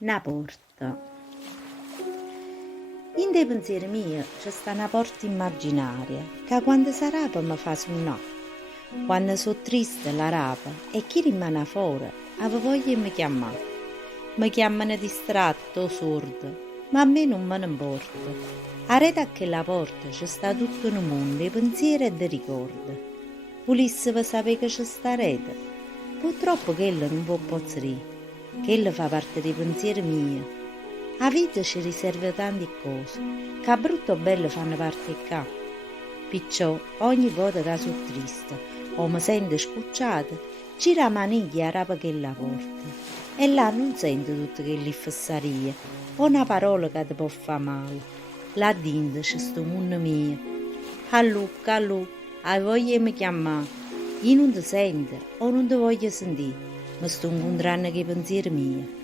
Una porta. In dei pensieri miei c'è sta una porta immaginaria che quando si rapa mi fa suonare. Quando sono triste la rapa e chi rimane fuori aveva voglia di mi chiamare. Mi chiamano distratto o sordo, ma a me non me ne importa. A rete a che la porta c'è sta tutto un mondo di pensieri e di ricordi. Volesse per sapere che c'è sta rete. Purtroppo quello non può pozzere. Quello fa parte dei pensieri miei. A vita ci riserva tante cose, che a brutto o bello fanno parte di qua. Perciò ogni volta che sono triste o mi sento scocciata, gira la maniglia a rapa che la porta. E là non sento tutte quelle fesserie o una parola che ti può fare male. Là dentro c'è sto mondo mio. Allù, hai voglia di mi chiamare. Io non ti sento o non ti voglio sentire, ma sto incontrando che i pensieri miei.